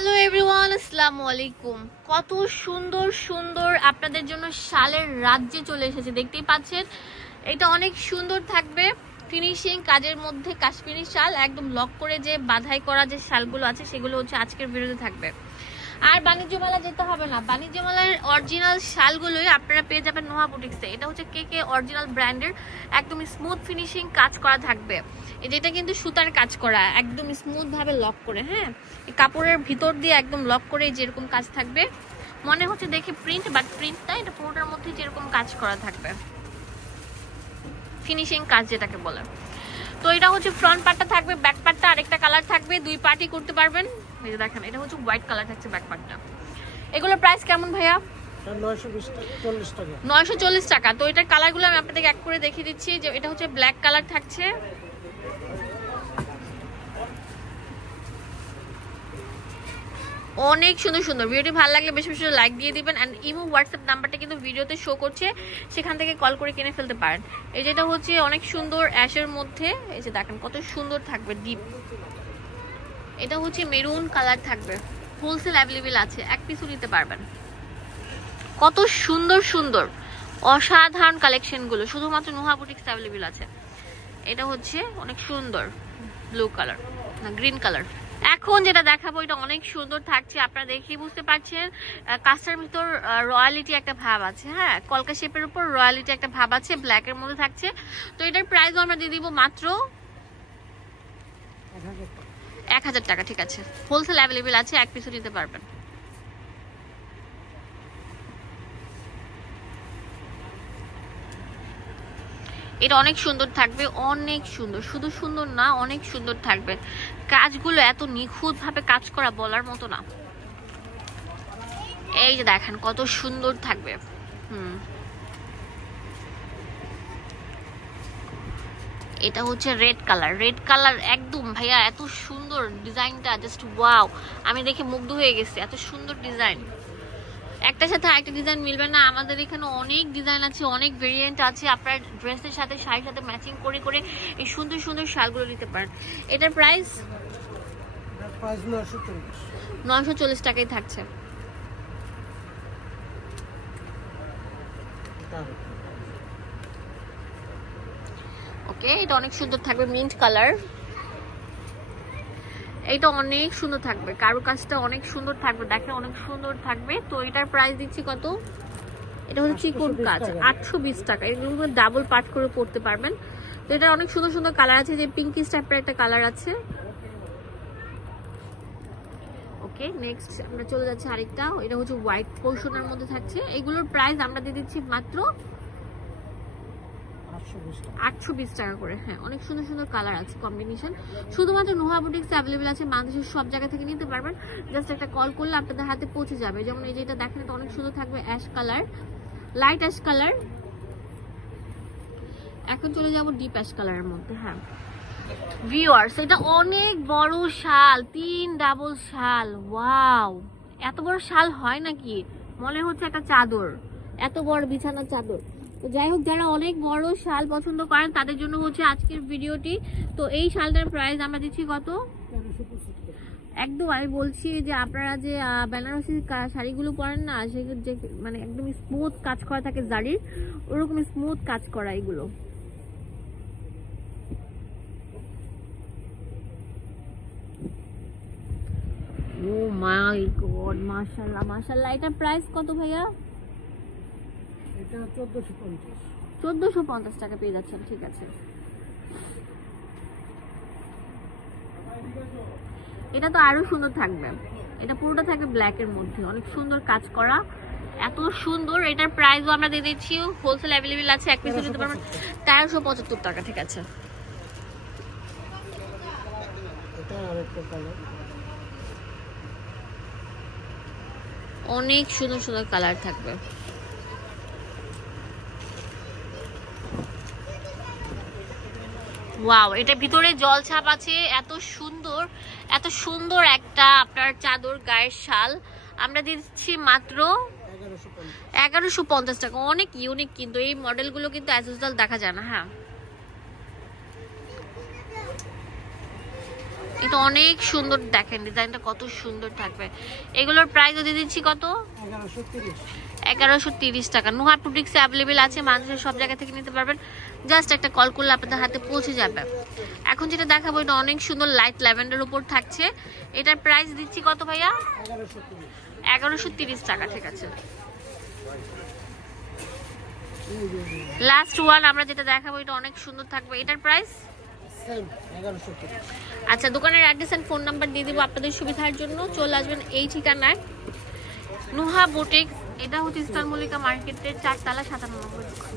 Hello everyone, আসসালামু আলাইকুম। কত সুন্দর সুন্দর আপনাদের জন্য শালের রাজ্যে চলে এসেছে, দেখতেই পাচ্ছেন। এটা অনেক সুন্দর থাকবে, ফিনিশিং কাজের মধ্যে কাশ্মীরি শাল, একদম লক করে যে বাঁধাই করা যে শালগুলো আছে সেগুলো হচ্ছে আজকের ভিডিওতে থাকবে। আর বাণিজ্য মেলা যেতে হবে না, বাণিজ্য মেলার অরিজিনাল শালগুলোই আপনারা পেয়ে যাবেন নোহা বুটিক্সে। এটা হচ্ছে কে অরিজিনাল ব্র্যান্ডের, একদম স্মুথ ফিনিশিং কাজ করা থাকবে। যেটা কিন্তু সুতার কাজ করা, একদম স্মুথ ভাবে লক করে, হ্যাঁ কাপড়ের ভিতর দিয়ে একদম লক করে যেরকম কাজ থাকবে, মনে হচ্ছে দেখে প্রিন্ট, বাট প্রিন্ট না, এটা পুরোটার মধ্যে যেরকম কাজ করা থাকবে, ফিনিশিং কাজ যেটাকে বলে। তো এটা হচ্ছে ফ্রন্ট পার্টটা থাকবে, ব্যাক পার্টটা আরেকটা কালার থাকবে, দুই পার্টই করতে পারবেন। এই যে দেখেন, এটা হচ্ছে হোয়াইট কালার থাকছে ব্যাক পার্টটা। এগুলোর প্রাইস কেমন ভাইয়া? 940 টাকা। তো এটার কালারগুলো আমি আপনাদেরকে এক করে দেখিয়ে দিচ্ছি। যে এটা হচ্ছে ব্ল্যাক কালার থাকছে, অনেক সুন্দর সুন্দর। ভিডিওটি ভালো লাগলে বেশি বেশি লাইক দিয়ে দিবেন। অ্যান্ড ইমো হোয়াটসঅ্যাপ নাম্বারটা কিন্তু ভিডিওতে শো করছে, সেখান থেকে কল করে কিনে ফেলতে পারেন। এই যেটা হচ্ছে অনেক সুন্দর অ্যাশের মধ্যে, এই যে দেখেন কত সুন্দর থাকবে, ডিপ। এটা হচ্ছে মেরুন কালার থাকবে, হোলসেল অ্যাভেলেবেল আছে, এক পিসও নিতে পারবেন। কত সুন্দর সুন্দর অসাধারণ কালেকশনগুলো শুধুমাত্র নোহা বুটিক্স অ্যাভেলেবেল আছে। এটা হচ্ছে অনেক সুন্দর ব্লু কালার, না গ্রিন কালার। এখন যেটা দেখাবো এটা অনেক সুন্দর থাকছে, আপনারা দেখেই বুঝতে পারছেন। কাস্টার ভিতর রয়্যালিটি একটা ভাব আছে, হ্যাঁ কলকা শেপের উপর রয়্যালিটি একটা ভাব আছে, ব্ল্যাকের মধ্যে থাকছে। তো এটার প্রাইসও আমরা দিয়ে দিব মাত্র 1000 টাকা। ঠিক আছে, হোলসেল অ্যাভেলেবেল আছে, এক পিসও নিতে পারবেন। এটা অনেক সুন্দর থাকবে, অনেক সুন্দর, শুধু সুন্দর না অনেক সুন্দর থাকবে। কাজগুলো এত নিখুঁত ভাবে কাজ করা, বলার মতো না। এই যে দেখেন কত সুন্দর থাকবে। এটা হচ্ছে রেড কালার, রেড কালার একদম ভাইয়া, এত সুন্দর ডিজাইনটা, জাস্ট ওয়াও। আমি দেখে মুগ্ধ হয়ে গেছি, এত সুন্দর ডিজাইন। একটার সাথে আরেকটা ডিজাইন মিলবে না, আমাদের এখানে অনেক ডিজাইন আছে, অনেক ভেরিয়েন্ট আছে। আপনার ড্রেসের সাথে শাড়ির সাথে ম্যাচিং করে করে এই সুন্দর সুন্দর শালগুলো নিতে পারেন। এটার প্রাইস 940 টাকাই থাকছে। ওকে, এটা অনেক সুন্দর থাকবে, মিন্ট কালার। এটা অনেক সুন্দর থাকবে, কারো কাজটা অনেক সুন্দর থাকবে, দেখেন অনেক সুন্দর থাকবে। তো এটার প্রাইস দিচ্ছি কত? এটা হচ্ছে চিকন কাজ, 820 টাকা। এগুলো ডাবল পার্ট করে পড়তে পারবেন। তো এটা অনেক সুন্দর সুন্দর কালার আছে, যে পিঙ্কিশ টাইপের একটা কালার আছে। ওকে, নেক্সট আমরা চলে যাচ্ছি আরেকটা, এটা হচ্ছে হোয়াইট পোর্শনের মধ্যে থাকছে। এগুলোর প্রাইস আমরা দিয়ে দিচ্ছি মাত্র 820 টাকা করে। হ্যাঁ, অনেক সুন্দর সুন্দর কালার আছে, কম্বিনেশন। শুধুমাত্র নোহা বুটিক্স অ্যাভেলেবেল আছে, বাংলাদেশের সব জায়গা থেকে নিতে পারবেন। জাস্ট একটা কল করলে আপনাদের হাতে পৌঁছে যাবে। যেমন এই যেটা দেখেন, এটা অনেক সুন্দর থাকবে, ash colour, light ash colour. এখন চলে যাবো ডিপ অ্যাশ কালারের মধ্যে। হ্যাঁ ভিউয়ার্স, এটা অনেক বড় শাল, 3 ডাবল শাল। ওয়াও, এত বড় শাল হয় নাকি, মনে হচ্ছে একটা চাদর, এত বড় বিছানার চাদর। তো যাই হোক, যারা অনেক বড় শাল পছন্দ করেন তাদের জন্য হচ্ছে আজকের ভিডিওটি। তো এই শালটার প্রাইস আমরা দিচ্ছি কত? একদম আমি বলছি যে আপনারা যে বেনারসি শাড়িগুলো পরেন না, সেগুলো যে মানে একদম স্মুথ কাজ করা থাকে জারির, ওরকম স্মুথ কাজ করা এগুলো। ও মাই গড, মাশাআল্লাহ মাশাআল্লাহ। এটার প্রাইস কত ভাইয়া? এটা 1450 টাকা পেয়ে যাচ্ছেন। ঠিক আছে, এটা তো আরো সুন্দর থাকবে। এটা পুরোটা থাকবে ব্ল্যাক এর মধ্যে, অনেক সুন্দর কাজ করা, এত সুন্দর। এটার প্রাইসও আমরা দিয়ে দিচ্ছি, হোলসেল অ্যাভেলেবেল আছে, এক পিসও নিতে পারবেন, 1375 টাকা। ঠিক আছে, অনেক সুন্দর সুন্দর কালার থাকবে। ওয়াও, এটা ভিতরে জল ছাপ আছে, এত সুন্দর, এত সুন্দর একটা আপনার চাদর, গায়ের শাল আমরা দিচ্ছি মাত্র 1150 টাকা। অনেক ইউনিক, কিন্তু এই মডেলগুলো কিন্তু অ্যাজ ইউজুয়াল দেখা যায় না। হ্যাঁ এটা অনেক সুন্দর, দেখেন ডিজাইনটা কত সুন্দর থাকবে। এগুলোর প্রাইসও দিয়ে দিচ্ছি কত, 1130 টাকা। নুহা বুটিক্সে অ্যাভেলেবেল আছে, মানুষের সব জায়গা থেকে নিতে পারবেন, জাস্ট একটা কল করলে আপনাদের হাতে পৌঁছে যাবে। এখন যেটা দেখাবো এটা অনেক সুন্দর লাইট ল্যাভেন্ডার উপর থাকছে, এটার প্রাইস দিচ্ছি কত ভাইয়া, 1130 টাকা। ঠিক আছে, লাস্ট ওয়ান আমরা যেটা দেখাবো এটা অনেক সুন্দর থাকবে, এটার প্রাইস আচ্ছা দোকানের অ্যাড্রেস এন্ড ফোন নাম্বার দিয়ে দিব আপনাদের সুবিধার জন্য। চলে আসবেন এই ঠিকানায়, নুহা বুটিক্স। এটা হচ্ছে ইস্টার মল্লিকা মার্কেটের 4 তলা 97 দোকান।